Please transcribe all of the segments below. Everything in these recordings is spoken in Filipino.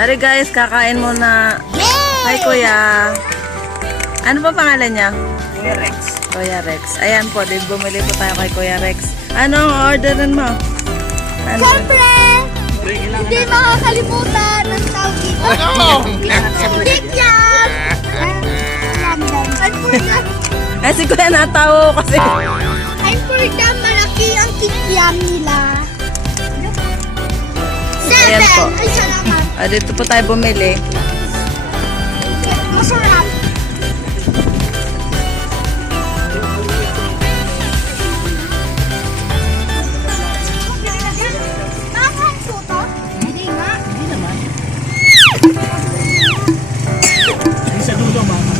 Ari guys, kakain muna. Hi kuya. Ano pa pangalan niya? Kuya Rex. Kuya Rex. Ayan po, bumili po tayo kay Kuya Rex. Anong orderin mo? Ano? Siyempre, hindi makakalimutan ng tawag dito. Kikiam! And for the, Ay, si Kuya natawo kasi. malaki ang kikiam nila. Ayan po. 7! Ay, salamat. Dito po tayo bumili. Masarap. Nakakain po to? Hindi nga. Hindi naman. Hindi sa dulo, mama.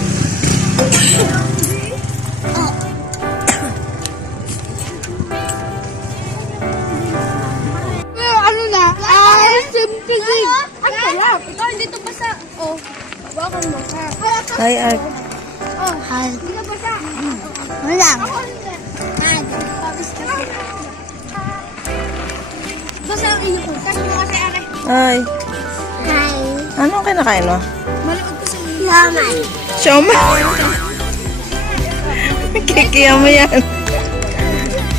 Pero ano na? Ay, simple din. Ang sarap. Ikaw, hindi to basa. Oh, bawakan mo. Hi, Art. Oh, hi. Hindi na basa. Wala. Ako hindi. Basa ang iyo ko. Kasi mo kasi are. Hi. Hi. Anong kinakain mo? Malakot ko sa iyo. Laman. Siomay. Kikiya mo yan.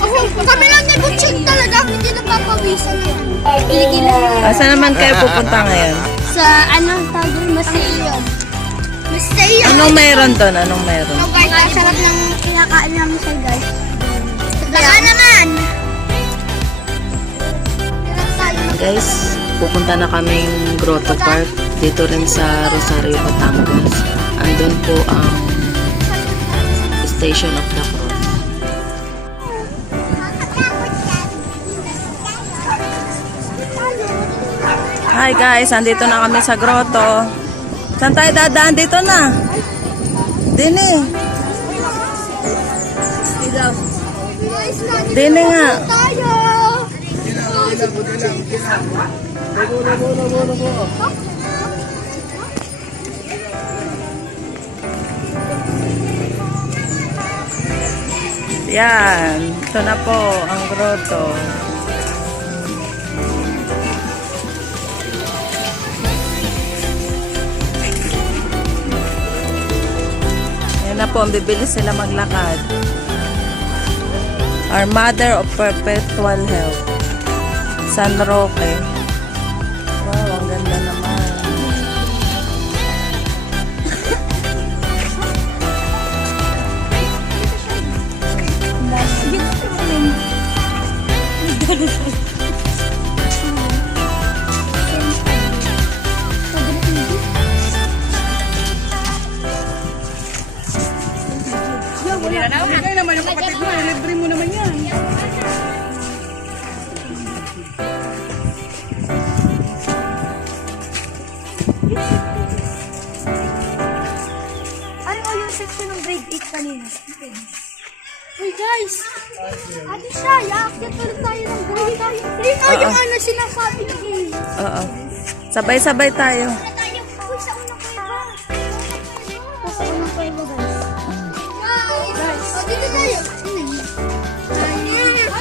Ako, kami lang ni Butchik talaga. Hindi napapawisan yan. Piligilan. Asa naman kayo pupunta ngayon? Sa ano, tawag doon, Maseo. Maseo. Anong mayroon doon? Anong mayroon? Ang sarap ng kinakain namin sa guys. Baka naman. Guys, pupunta na kaming Grotto Park. Dito rin sa Rosario, Batangas. Andun po ang Station of the Cross. Hi guys, andito na kami sa grotto. Saan tayo dadaan? Dito na. Dini. Dini nga. Tayo. Yan. Ito na po ang grotto. Yan na po, bibili sila maglakad. Our Mother of Perpetual Health. San Roque. Wow, ang ganda naman. Bigay naman yung kapatid mo. Libre mo naman yan. Ano ko yung section ng grade 8 kanina? Uy guys! Ate siya, yakit ulit tayo ng grade 8. Ayun o yung ano sinasabi ni Gay. Oo. Sabay-sabay tayo. Uy, sa unang kuweba. Sa unang kuweba guys. Guys, o dito tayo.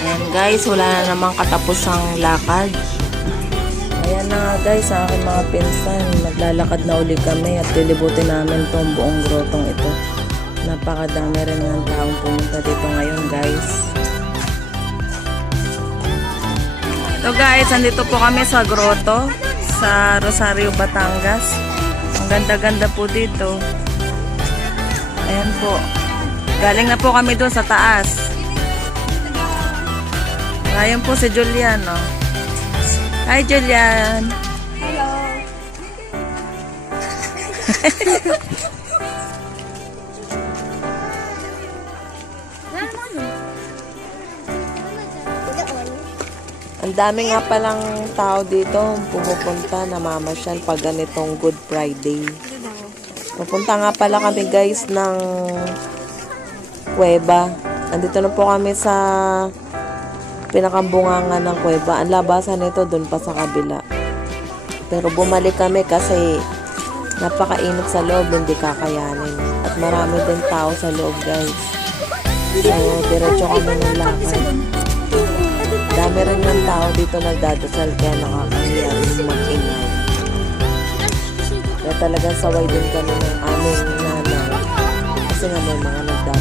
Ayan guys, wala na namang katapusang lakad. Ayan na nga guys, sa aking mga pinsan, naglalakad na uli kami at lilibutin namin tong buong grotong ito. Napakadami rin ng taong pumunta dito ngayon guys. So guys, andito po kami sa grotto sa Rosario, Batangas. Ang ganda-ganda po dito. Ayan po. Galing na po kami doon sa taas. Ayan po si Julian, no? Hi, Julian! Hello. Ang dami nga palang tao dito pumupunta, namamasyal pag ganitong Good Friday. Pupunta nga pala kami guys ng kuweba. Andito na po kami sa pinakambungangan ng kuweba. Ang labasan nito dun pa sa kabila. Pero bumalik kami kasi napakainit sa loob, hindi kakayanin. At marami din tao sa loob guys. So, diretso kami ng lakad. Dami rin ng tao dito nagdadasal kaya nakakahiya rin mag-ingay. Kaya talagang saway din kami ng aming nanay. Kasi nga may mga nagdadaan.